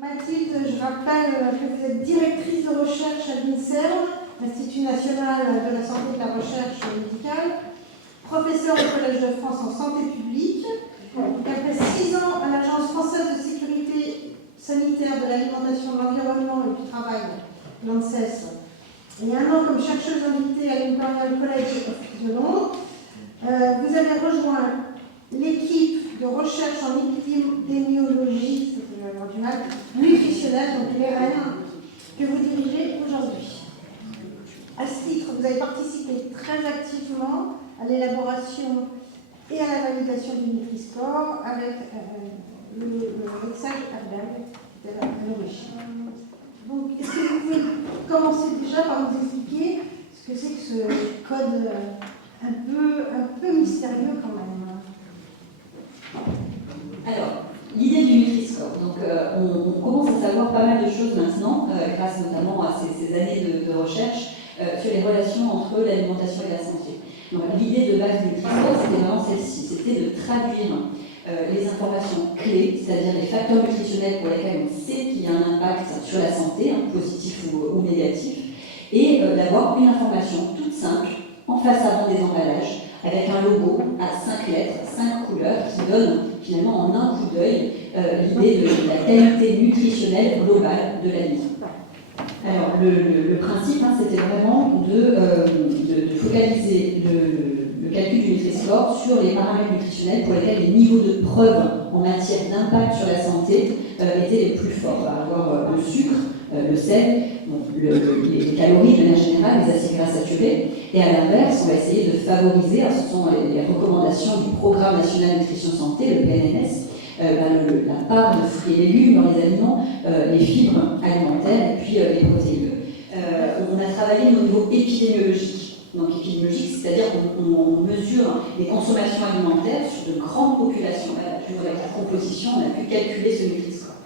Mathilde, je rappelle que vous êtes directrice de recherche à l'INSERM, l'Institut national de la santé et de la recherche médicale, professeure au Collège de France en santé publique. Après 6 ans à l'Agence française de sécurité sanitaire de l'alimentation, de l'environnement et du travail, l'ANSES, et 1 an comme chercheuse invitée à l'Imperial College de Londres, vous avez rejoint l'équipe de recherche en épidémiologie nutritionnelle, donc l'ERN, que vous dirigez aujourd'hui. À ce titre, vous avez participé très activement à l'élaboration et à la validation du Nutri-Score avec le message Adler de l'origine. Donc, est-ce que vous pouvez commencer déjà par nous expliquer ce que c'est que ce code un peu mystérieux quand même? Alors, l'idée du Nutri-Score. Donc, on commence à savoir pas mal de choses maintenant, grâce notamment à ces années de recherche sur les relations entre l'alimentation et la santé. Donc, l'idée de base du Nutri-Score, c'était vraiment celle-ci, c'était de traduire les informations clés, c'est-à-dire les facteurs nutritionnels pour lesquels on sait qu'il y a un impact sur la santé, positif ou négatif, et d'avoir une information toute simple en face avant des emballages, avec un logo à 5 lettres, 5 couleurs, qui donne finalement en un coup d'œil l'idée de la qualité nutritionnelle globale de l'aliment. Alors, le principe, c'était vraiment de focaliser le calcul du Nutri-Score sur les paramètres nutritionnels pour lesquels les niveaux de preuve en matière d'impact sur la santé étaient les plus forts. On va avoir le sucre, le sel, les calories de manière générale, les acides gras saturés, et à l'inverse, on va essayer de favoriser, ce sont les recommandations du Programme national nutrition santé, le PNNS, la part de fruits et légumes dans les aliments, les fibres alimentaires et puis les protéines. On a travaillé au niveau épidémiologique. Donc épidémiologique, c'est-à-dire qu'on mesure les consommations alimentaires sur de grandes populations. Avec la composition, on a pu calculer ce Nutri-Score.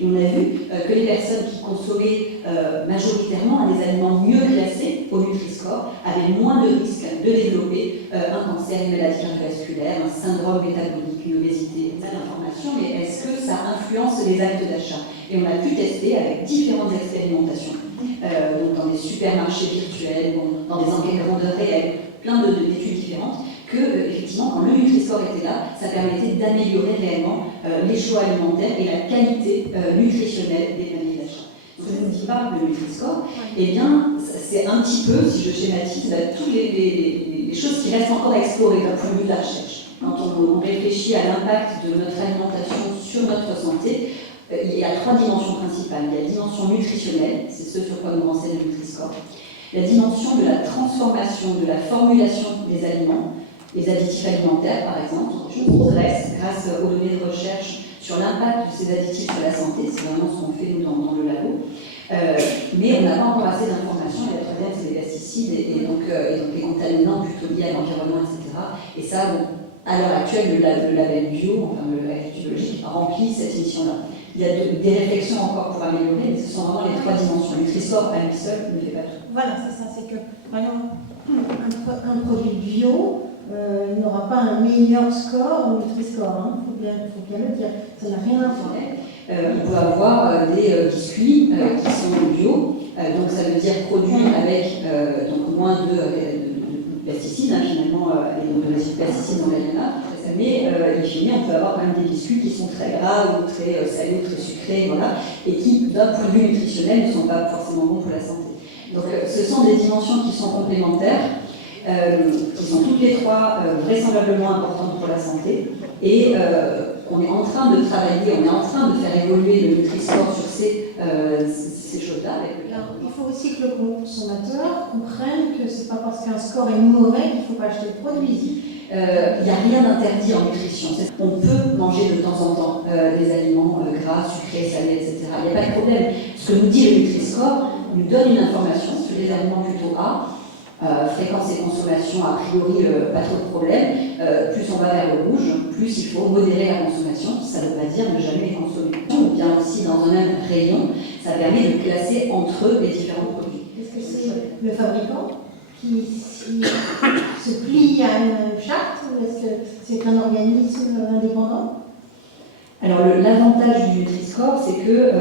Et on a vu que les personnes qui consommaient majoritairement des aliments mieux classés au Nutri-Score avaient moins de risques de développer un cancer, une maladie cardiovasculaire, un syndrome métabolique, une obésité, pas d'information, mais est-ce que ça influence les actes d'achat? Et on a pu tester avec différentes expérimentations, donc dans des supermarchés virtuels, dans des enquêtes grandeur réelle, plein d'études différentes, que effectivement, quand le Nutri-Score était là, ça permettait d'améliorer réellement les choix alimentaires et la qualité nutritionnelle des paniers d'achat. Donc, je ne dis pas le Nutri-Score, eh bien, c'est un petit peu, si je schématise, toutes les choses qui restent encore à explorer d'un point de vue de la recherche. Quand on réfléchit à l'impact de notre alimentation sur notre santé, il y a 3 dimensions principales. Il y a la dimension nutritionnelle, c'est ce sur quoi nous renseigne le Nutri-Score. La dimension de la transformation, de la formulation des aliments, les additifs alimentaires, par exemple, des choses qui restent grâce aux données de recherche sur l'impact de ces additifs sur la santé, c'est vraiment ce qu'on fait nous dans le labo. Mais on n'a pas encore assez d'informations, et la troisième, c'est les pesticides et donc les contaminants plutôt liés à l'environnement, etc. Et ça, à l'heure actuelle, le label bio, enfin l'agriculture biologique, remplit cette mission-là. Il y a des réflexions encore pour améliorer, mais ce sont vraiment les 3 dimensions. Le Nutri-Score à lui seul ne fait pas tout. Voilà, c'est ça, c'est que, par exemple, un produit bio n'aura pas un meilleur score au Nutri-Score, faut bien le dire, ça n'a rien à voir. On peut avoir des biscuits qui sont bio, donc ça veut dire produits avec donc moins de pesticides, finalement, et donc de pesticides dans l'aliment. Mais in fine, on peut avoir quand même des biscuits qui sont très gras ou très salés ou très sucrés, voilà, et qui, d'un point de vue nutritionnel, ne sont pas forcément bons pour la santé. Donc ce sont des dimensions qui sont complémentaires, qui sont toutes les 3 vraisemblablement importantes pour la santé, et on est en train de travailler, on est en train de faire évoluer le Nutri-Score sur ces choses-là. Il faut aussi que le consommateur comprenne que c'est pas parce qu'un score est mauvais qu'il ne faut pas acheter le produit. Il n'y a rien d'interdit en nutrition. On peut manger de temps en temps des aliments gras, sucrés, salés, etc. Il n'y a pas de problème. Ce que nous dit le Nutri-Score nous donne une information sur les aliments plutôt A, fréquence et consommation, a priori, pas trop de problème. Plus on va vers le rouge, plus il faut modérer la consommation. Ça ne veut pas dire ne jamais les consommer. Ou bien aussi dans un même rayon, ça permet de classer entre eux les différents produits. Est-ce que c'est le fabricant qui se plie à une charte ou est-ce que c'est un organisme indépendant? Alors l'avantage du Nutri-Score, Nutri-Score, c'est que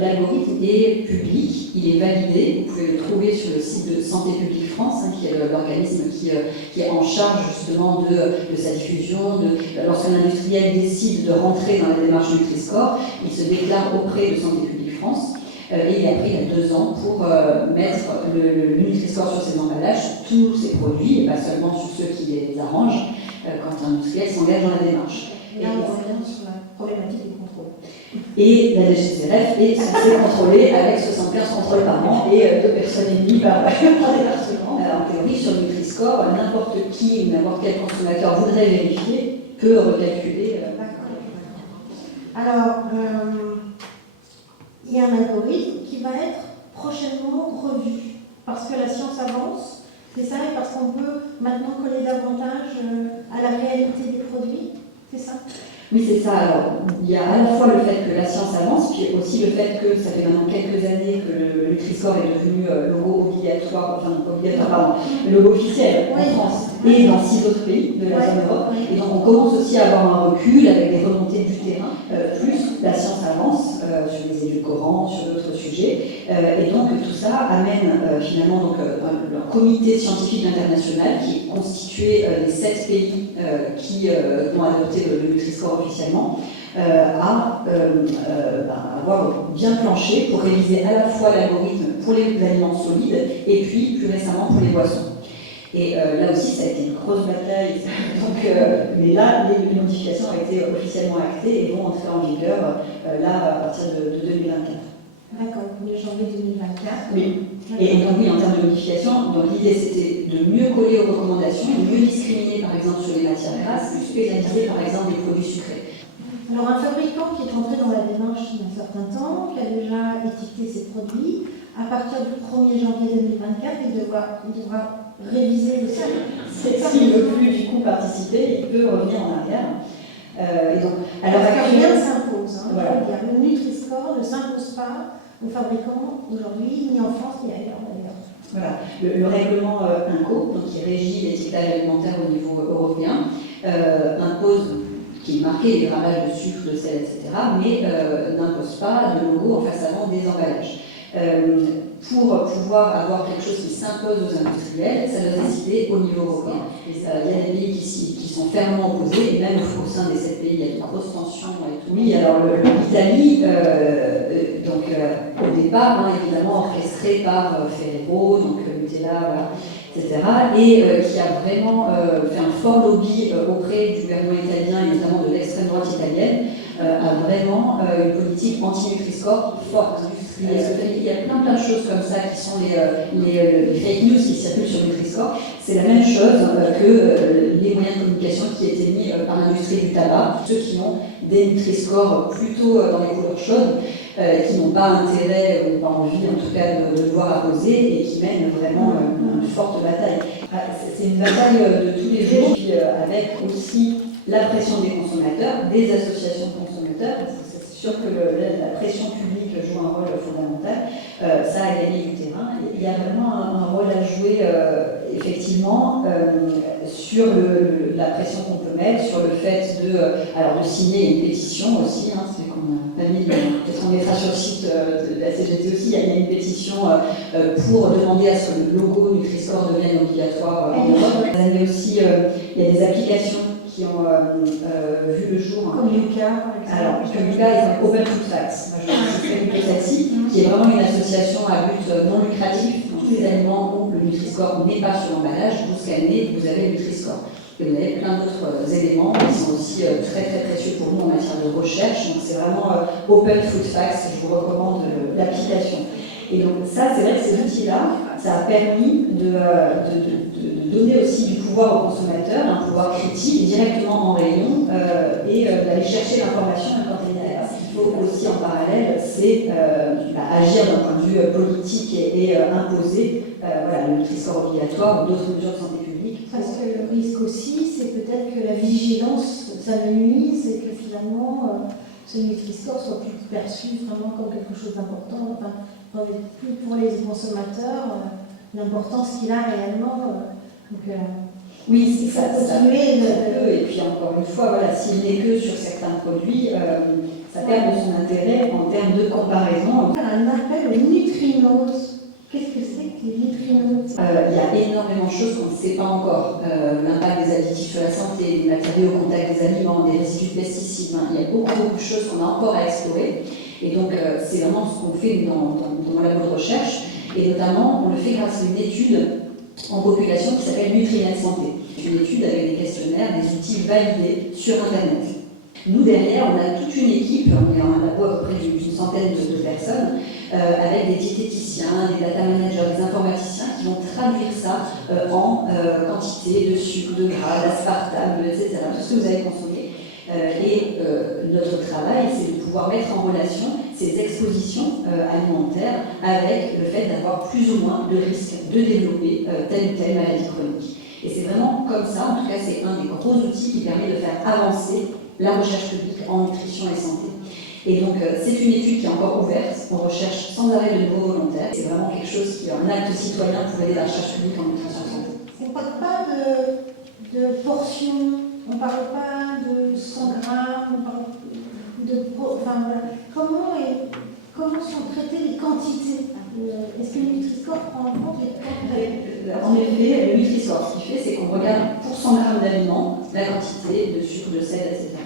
l'algorithme est public, il est validé. Vous pouvez le trouver sur le site de Santé publique France, qui est l'organisme qui est en charge justement de sa diffusion. Lorsqu'un industriel décide de rentrer dans la démarche Nutri-Score, il se déclare auprès de Santé publique France. Et il y a 2 ans pour mettre le Nutri-Score sur ses emballages, sur tous ses produits, et pas seulement sur ceux qui les arrangent, quand un industriel s'engage dans la démarche. Et là, on revient sur la problématique du contrôle. Et la DGCCRF est censée contrôler avec 75 contrôles par an et 2 personnes et demie par département. En théorie, sur le Nutri-Score, n'importe qui ou n'importe quel consommateur voudrait vérifier peut recalculer. D'accord. Alors, il y a un algorithme qui va être prochainement revu parce que la science avance, c'est ça, et parce qu'on peut maintenant coller davantage à la réalité des produits, c'est ça? Oui, c'est ça. Alors, il y a à la fois le fait que la science avance, puis aussi le fait que ça fait maintenant quelques années que le Nutri-Score est devenu logo obligatoire, enfin obligatoire, pardon, logo officiel en France et dans 6 autres pays de la zone Europe. Et donc on commence aussi à avoir un recul avec des remontées du terrain, plus la science avance sur les édulcorants, sur d'autres sujets. Et donc tout ça amène finalement donc, un comité scientifique international qui est constitué des 7 pays qui ont adopté le Nutri-Score officiellement, à avoir bien planché pour réviser à la fois l'algorithme pour les aliments solides et puis plus récemment pour les boissons. Et là aussi, ça a été une grosse bataille. Donc, mais là, les modifications ont été officiellement actées et vont entrer en vigueur là à partir de 2024. D'accord, 1er janvier 2024. Oui. Et donc oui, en termes de modification, l'idée c'était de mieux coller aux recommandations, de mieux discriminer par exemple sur les matières grasses, plus pénaliser par exemple les produits sucrés. Alors un fabricant qui est entré dans la démarche il y a un certain temps, qui a déjà étiqueté ses produits, à partir du 1er janvier 2024, il devra réviser le site. S'il ne veut plus du coup participer, il peut revenir en arrière. Et donc, alors parce que rien ne s'impose. Voilà. Le Nutri-Score ne s'impose pas aux fabricants aujourd'hui, ni en France, ni ailleurs d'ailleurs. Voilà. Le règlement INCO, donc qui régit l'étiquetage alimentaire au niveau européen, impose qu'il marque les grammages de sucre, de sel, etc., mais n'impose pas de logo en face avant des emballages. Pour pouvoir avoir quelque chose qui s'impose aux industriels, ça doit se décider au niveau européen. Il y a des pays qui sont fermement opposés, et même au sein des 7 pays, il y a de grosses tensions et tout. Oui, alors l'Italie, donc au départ, évidemment orchestrée par Ferrero, donc Nutella, voilà, etc., et qui a vraiment fait un fort lobby auprès du gouvernement italien et notamment de l'extrême droite italienne, a vraiment une politique anti-Nutri-Score forte. Il y a plein de choses comme ça qui sont les fake news qui circulent sur Nutri-Score. C'est la même chose que les moyens de communication qui étaient mis par l'industrie du tabac, ceux qui ont des Nutri-Score plutôt dans les couleurs chaudes, qui n'ont pas intérêt ou pas envie en tout cas de devoir apposer et qui mènent vraiment une forte bataille. C'est une bataille de tous les jours, puis avec aussi la pression des consommateurs, des associations de consommateurs, parce que c'est sûr que la pression publique joue un rôle fondamental, ça a gagné du terrain. Il y a vraiment un rôle à jouer effectivement sur la pression qu'on peut mettre, sur le fait de signer une pétition aussi, c'est qu'on a pas mis, peut-être qu'on mettra sur le site de la CGT aussi, il y a une pétition pour demander à ce que le logo Nutri-Score devienne obligatoire en Europe. Mais aussi, il y a des applications qui ont vu le jour. Comme Yuka, par exemple. Alors, comme Yuka est Open Food Facts. Moi, je fais une celle-ci, qui est vraiment une association à but non lucratif. Dans tous les aliments où le Nutri-Score n'est pas sur l'emballage, vous scannez, vous avez le Nutri-Score. Et vous avez plein d'autres éléments qui sont aussi très très précieux pour nous en matière de recherche. Donc, c'est vraiment Open Food Facts. Je vous recommande l'application. Et donc ça, c'est vrai que ces outils-là, ça a permis de donner aussi du pouvoir aux consommateurs, un pouvoir critique directement en rayon et d'aller chercher l'information quand elle est là. Ce qu'il faut aussi en parallèle, c'est agir d'un point de vue politique et imposer le Nutri-Score obligatoire ou d'autres mesures de santé publique. Parce que le risque aussi, c'est peut-être que la vigilance s'amenuise et que finalement ce Nutri-Score soit plus perçu vraiment comme quelque chose d'important. Plus pour les consommateurs, l'importance qu'il a réellement. Oui, c'est ça. Continuer Et puis encore une fois, s'il n'est que sur certains produits, ça ça perd de son intérêt en termes de comparaison. Un appel aux neutrinos. Qu'est-ce que c'est que les neutrinos? Il y a énormément de choses qu'on ne sait pas encore. L'impact des additifs sur la santé, des matériaux au contact des aliments, des résidus de pesticides. Il y a beaucoup de choses qu'on a encore à explorer. Et donc, c'est vraiment ce qu'on fait dans mon labo de recherche. Et notamment, on le fait grâce à une étude en population qui s'appelle Nutrinet Santé. Une étude avec des questionnaires, des outils validés sur Internet. Nous, derrière, on a toute une équipe, on est un labo à peu près d'une centaine de personnes, avec des diététiciens, des data managers, des informaticiens qui vont traduire ça en quantité de sucre, de gras, d'aspartame, etc. Tout ce que vous avez consommé. Notre travail, c'est de pouvoir mettre en relation ces expositions alimentaires avec le fait d'avoir plus ou moins de risque de développer telle ou telle maladie chronique. Et c'est vraiment comme ça, en tout cas c'est un des gros outils qui permet de faire avancer la recherche publique en nutrition et santé. Et donc c'est une étude qui est encore ouverte, on recherche sans arrêt de nouveaux volontaires. C'est vraiment quelque chose qui est un acte citoyen pour aider la recherche publique en nutrition et santé. On ne parle pas de portions, on ne parle pas de 100 grammes, on parle comment sont traitées les quantités? Est-ce que le Nutri-Score prend en compte les quantités? En effet, le Nutri-Score, ce qu'il fait, c'est qu'on regarde pour 100 grammes d'aliments la quantité de sucre, de sel, etc.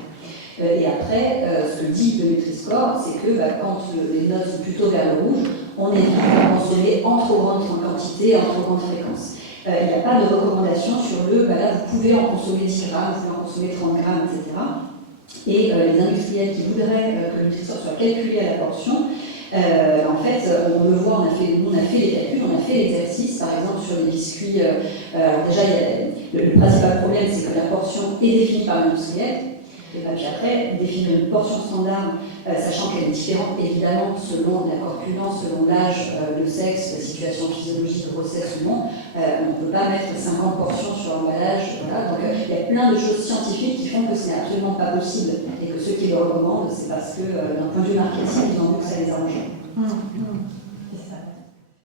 Et après, ce que dit le Nutri-Score, c'est que quand les notes sont plutôt vers le rouge, on évite de consommer en trop grande quantité, en trop grande fréquence. Il n'y a pas de recommandation sur là, vous pouvez en consommer 10 grammes, vous pouvez en consommer 30 grammes, etc. Et les industriels qui voudraient que le Nutri-Score soit calculé à la portion, en fait, on le voit, on a fait les calculs, on a fait l'exercice, par exemple sur les biscuits. Déjà, le principal problème, c'est que la portion est définie par l'industriel. Et puis après, définir une portion standard, sachant qu'elle est différente évidemment selon la corpulence, selon l'âge, le sexe, la situation physiologique, grossesse ou non, on ne peut pas mettre 50 portions sur l'emballage. Voilà. Donc il y a plein de choses scientifiques qui font que ce n'est absolument pas possible et que ceux qui le recommandent, c'est parce que d'un point de vue marketing, ils ont vu que ça les arrangeait.